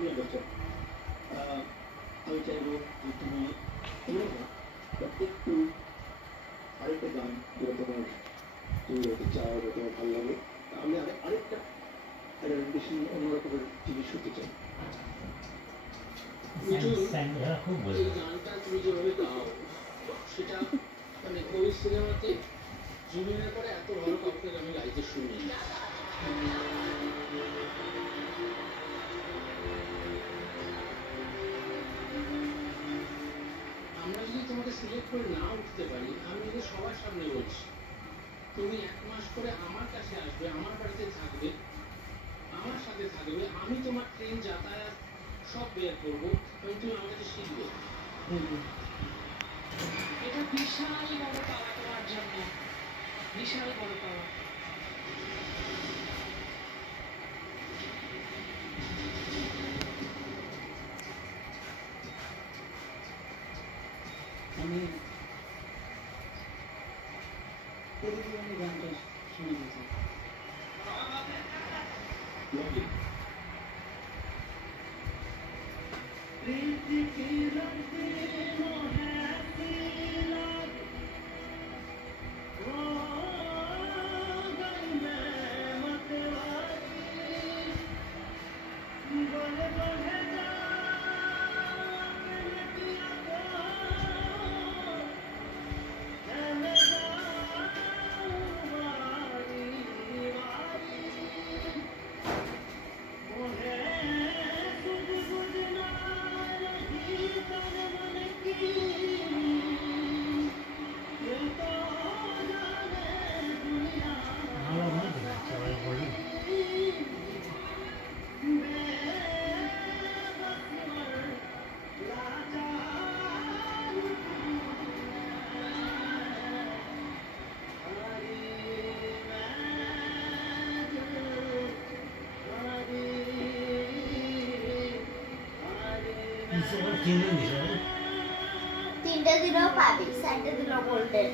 আমি চাইবো যে তুমি একটু আরেকটা গান যেটা তোমার তুমি হতে চাও বা তোমার ভালো লাগে আমি আরেকটা একটা বেশি অন্যরকমের জিনিস হতে চাই। খুব এই গানটা তুমি যেভাবে গাও সেটা মানে ওই সিনেমাতে জুবিনের পরে এত ভালো কাউকে আমি গাইতে শুনি। আমরা যদি তোমাকে সিলেক্ট করে না উঠতে পারি, আমি যদি সবার সামনে বলছি তুমি 1 মাস করে আমার কাছে আসবে, আমার বাড়িতে থাকবে, আমার সাথে থাকবে, আমি তোমার ট্রেন যাতায়াত সব বের করবো এবং তুমি আমার কাছে শিখবে। এটা বিশাল বড় পাওয়া তোমার জন্য, বিশাল বড় পাওয়া। আমি টেলিভিশনে গানটা শুনে গেছি। তিনটা দিলেও পাবি, চারটে দিলেও গোল্ডেন।